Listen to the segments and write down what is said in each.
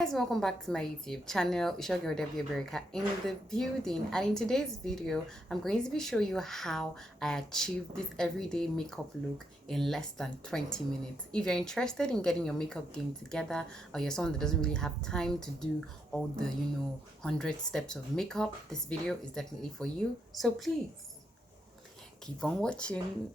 Guys, welcome back to my YouTube channel. It's your girl Debbie America in the building, and in today's video I'm going to be showing you how I achieved this everyday makeup look in less than 20 minutes. If you're interested in getting your makeup game together, or you're someone that doesn't really have time to do all the 100 steps of makeup, this video is definitely for you. So please keep on watching.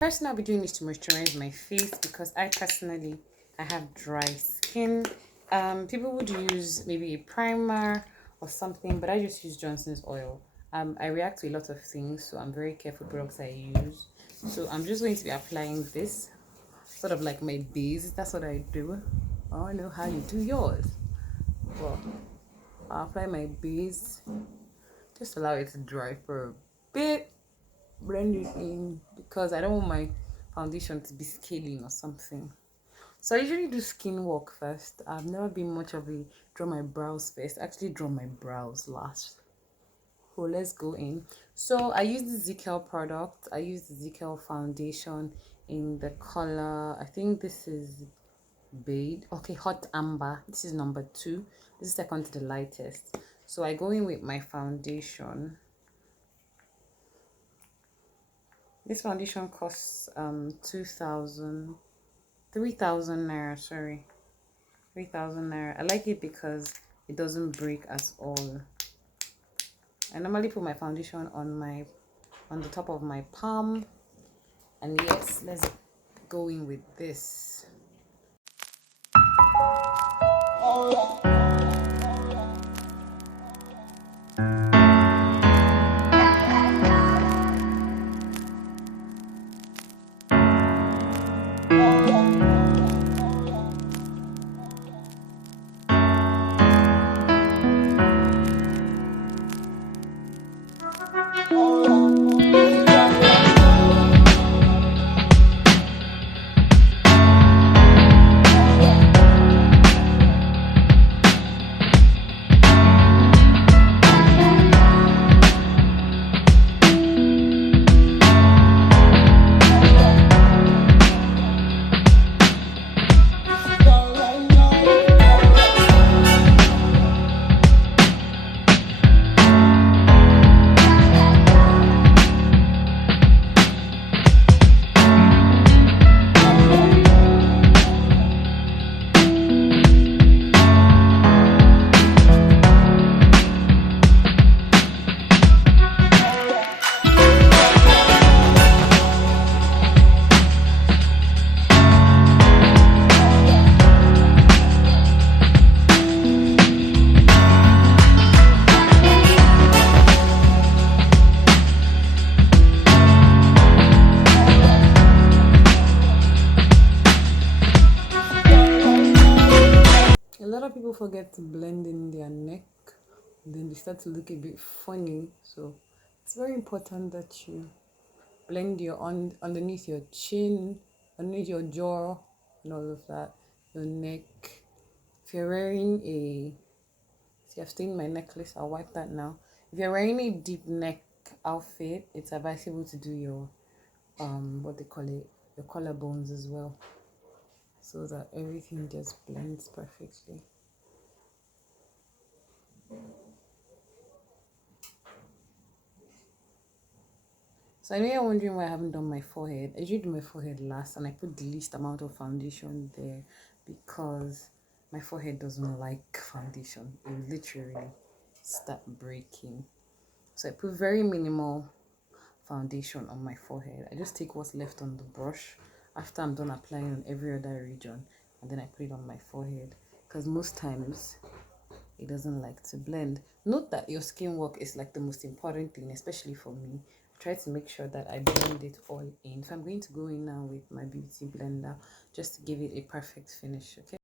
First thing I'll be doing is to moisturize my face because I have dry skin. People would use maybe a primer or something, but I just use Johnson's oil. I react to a lot of things, so I'm very careful with products I use. So I'm just going to be applying this, sort of like my base. That's what I do. I don't know how you do yours. Well, I'll apply my base, just allow it to dry for a bit. Blend it in because I don't want my foundation to be scaling or something. So I usually do skin work first. I've never been much of a draw my brows first. I actually draw my brows last. So let's go in. So I use the ZKL product. I use the ZKL foundation in the color, I think this is beige. Okay, hot amber. This is number 2. This is second to the lightest. So I go in with my foundation. This foundation costs 3,000 naira, sorry. 3,000 naira. I like it because it doesn't break at all. I normally put my foundation on the top of my palm. And yes, let's go in with this. A lot of people forget to blend in their neck, then they start to look a bit funny. So it's very important that you blend your underneath your chin, underneath your jaw, and all of that, your neck. If you're wearing see, I've stained my necklace. I'll wipe that now. If you're wearing a deep neck outfit, it's advisable to do your what they call it, your collarbones as well, so that everything just blends perfectly. So I know you're wondering why I haven't done my forehead. I usually do my forehead last, and I put the least amount of foundation there because my forehead doesn't like foundation. It will literally start breaking. So I put very minimal foundation on my forehead. I just take what's left on the brush after I'm done applying on every other region, and then I put it on my forehead because most times it doesn't like to blend. Note that your skin work is like the most important thing, especially for me. I try to make sure that I blend it all in. So I'm going to go in now with my beauty blender just to give it a perfect finish. Okay.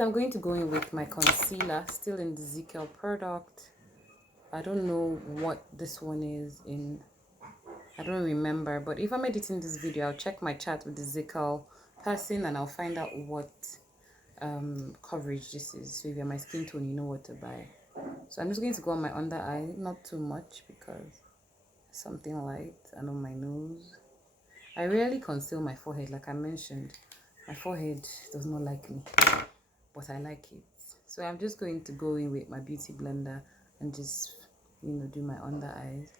Next, I'm going to go in with my concealer, still in the Zekel product. I don't know what this one is in. I don't remember, but if I'm editing this video, I'll check my chat with the Zekel person and I'll find out what coverage this is. So if you're my skin tone, you know what to buy. So I'm just going to go on my under eye, not too much because something light, and on my nose. I rarely conceal my forehead, like I mentioned. My forehead does not like me, but I like it. So I'm just going to go in with my beauty blender and just, you know, do my under eyes.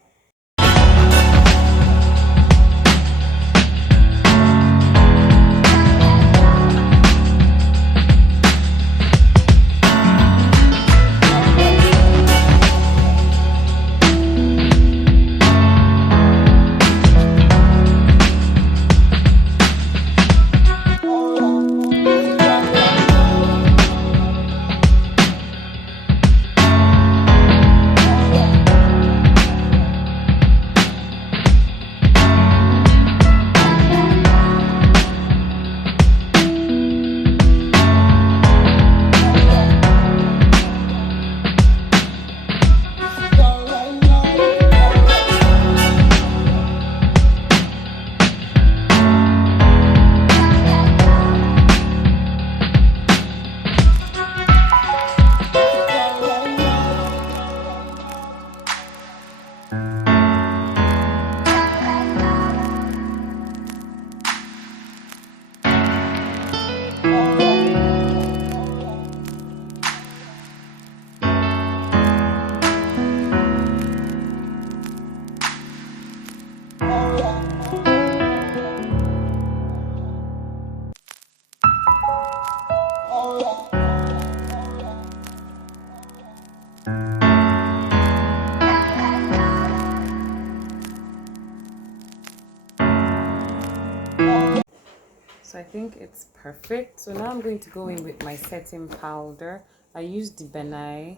So I think it's perfect. So now I'm going to go in with my setting powder. I used the Benai.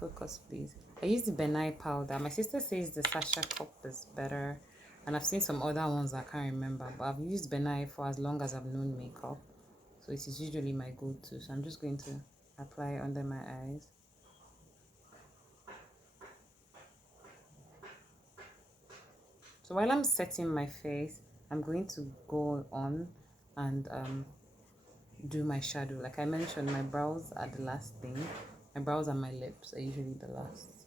Focus, please. I used the Benai powder. My sister says the Sasha cup is better, and I've seen some other ones I can't remember. But I've used Benai for as long as I've known makeup, so it is usually my go-to. So I'm just going to apply it under my eyes. So while I'm setting my face, I'm going to go on and do my shadow. Like I mentioned, my brows are the last thing. My brows and my lips are usually the last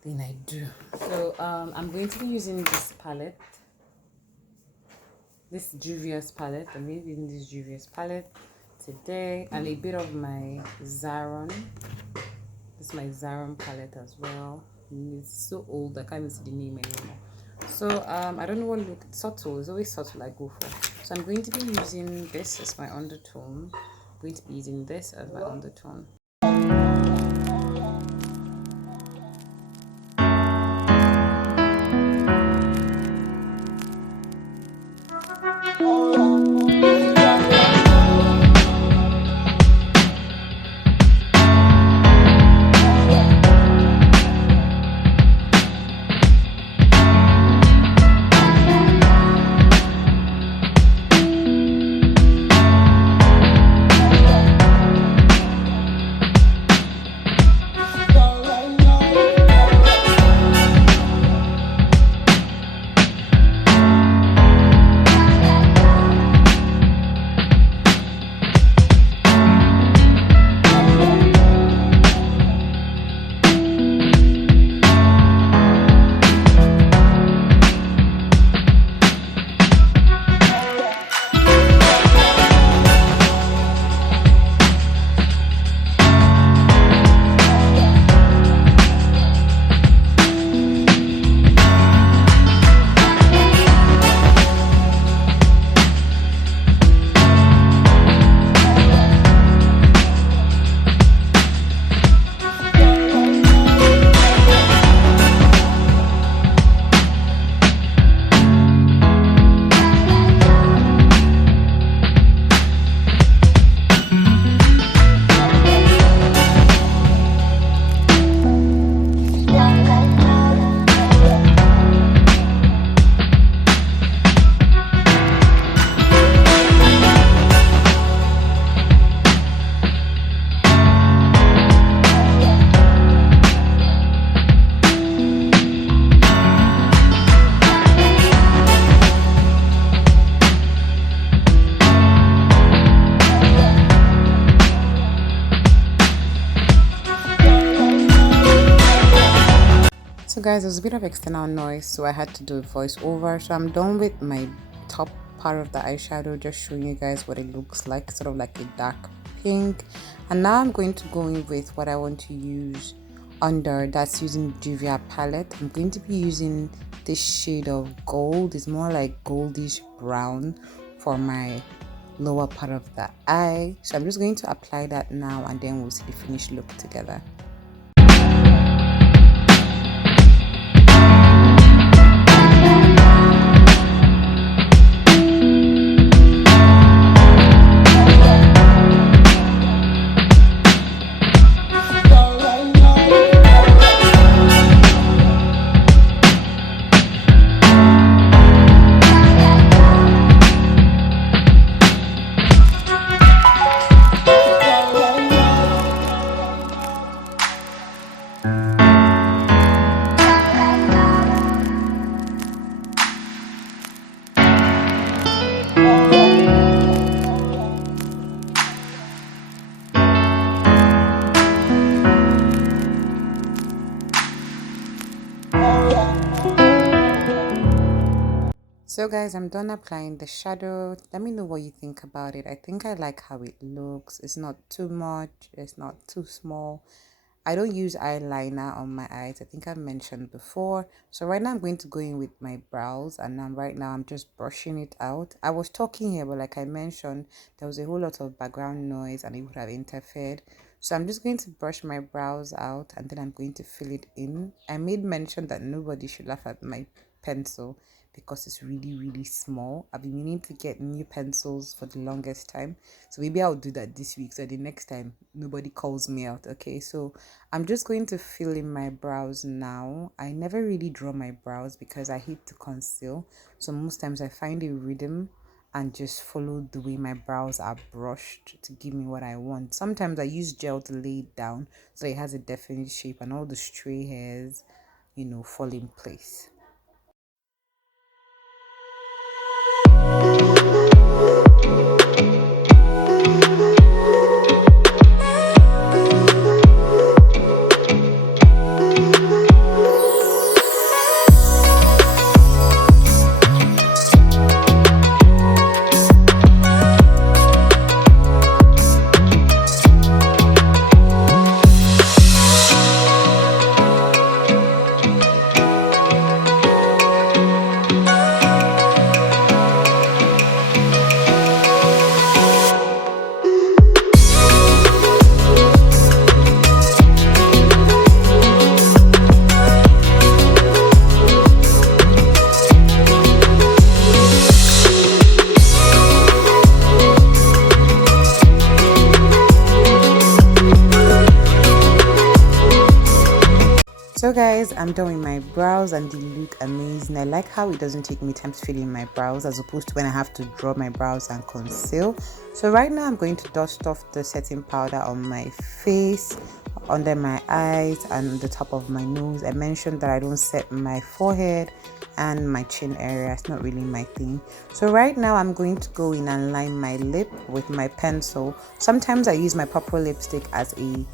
thing I do. So I'm going to be using this palette, this Juvia's palette. I'm going to be using this Juvia's palette today, and a bit of my Zaron. This is my Zaron palette as well. It's so old, I can't even see the name anymore. So I don't know what look. Subtle, it's always subtle I go for. So I'm going to be using this as my undertone. I'm going to be using this as my undertone. So guys, there's a bit of external noise, so I had to do a voiceover. So I'm done with my top part of the eyeshadow, just showing you guys what it looks like, sort of like a dark pink. And now I'm going to go in with what I want to use under, that's using Juvia palette. I'm going to be using this shade of gold. It's more like goldish brown for my lower part of the eye. So I'm just going to apply that now, and then we'll see the finished look together. So guys, I'm done applying the shadow. Let me know what you think about it. I think I like how it looks. It's not too much, it's not too small. I don't use eyeliner on my eyes. I think I've mentioned before. So right now I'm going to go in with my brows, and right now I'm just brushing it out. I was talking here, but like I mentioned, there was a whole lot of background noise and it would have interfered. So I'm just going to brush my brows out, and then I'm going to fill it in. I made mention that nobody should laugh at my pencil because it's really small. I've been meaning to get new pencils for the longest time, so maybe I'll do that this week, so the next time nobody calls me out. Okay, so I'm just going to fill in my brows now. I never really draw my brows because I hate to conceal, so most times I find a rhythm and just follow the way my brows are brushed to give me what I want. Sometimes I use gel to lay it down so it has a definite shape and all the stray hairs, fall in place. So guys, I'm done with my brows and they look amazing. I like how it doesn't take me time to fill in my brows as opposed to when I have to draw my brows and conceal. So right now I'm going to dust off the setting powder on my face, under my eyes, and the top of my nose. I mentioned that I don't set my forehead and my chin area. It's not really my thing. So right now I'm going to go in and line my lip with my pencil. Sometimes I use my purple lipstick as a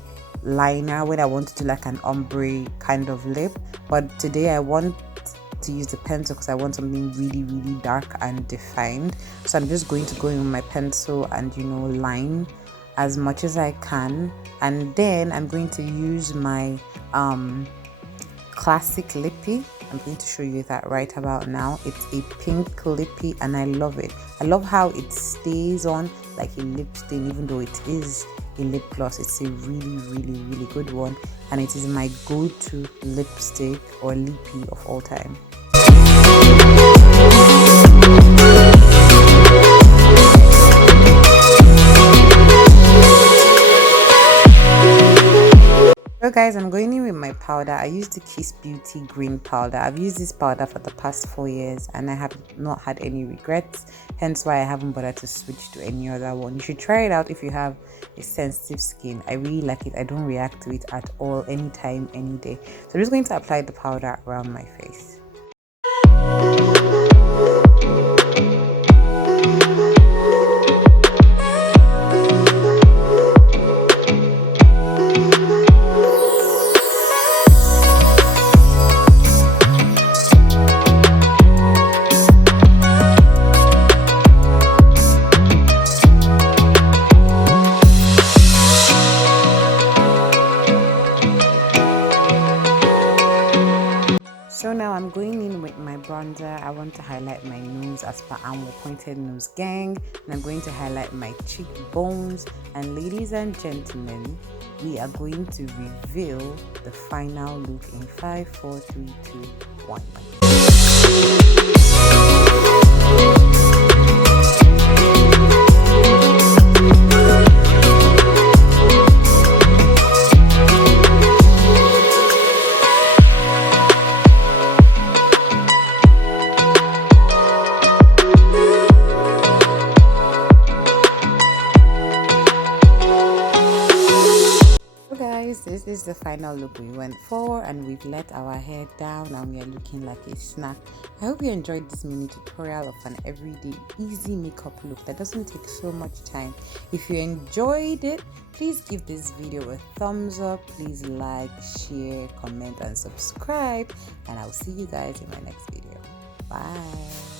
liner when I want to do like an ombre kind of lip, but today I want to use the pencil because I want something really dark and defined. So I'm just going to go in with my pencil and line as much as I can, and then I'm going to use my classic lippy. I'm going to show you that right about now. It's a pink lippy and I love it. I love how it stays on like a lip stain even though it is a lip gloss. It's a really good one, and it is my go-to lipstick or lippy of all time. So guys, I'm going in with my powder. I use the Kiss Beauty green powder. I've used this powder for the past 4 years and I have not had any regrets, hence why I haven't bothered to switch to any other one. You should try it out if you have a sensitive skin. I really like it. I don't react to it at all, anytime, any day. So I'm just going to apply the powder around my face. bronzer. I want to highlight my nose as per Anwo Pointed Nose Gang, and I'm going to highlight my cheekbones. And ladies and gentlemen, we are going to reveal the final look in 5, 4, 3, 2, 1. Guys, this is the final look we went for, and we've let our hair down and we are looking like a snack. I hope you enjoyed this mini tutorial of an everyday easy makeup look that doesn't take so much time. If you enjoyed it, please give this video a thumbs up. Please like, share, comment and subscribe, and I'll see you guys in my next video. Bye.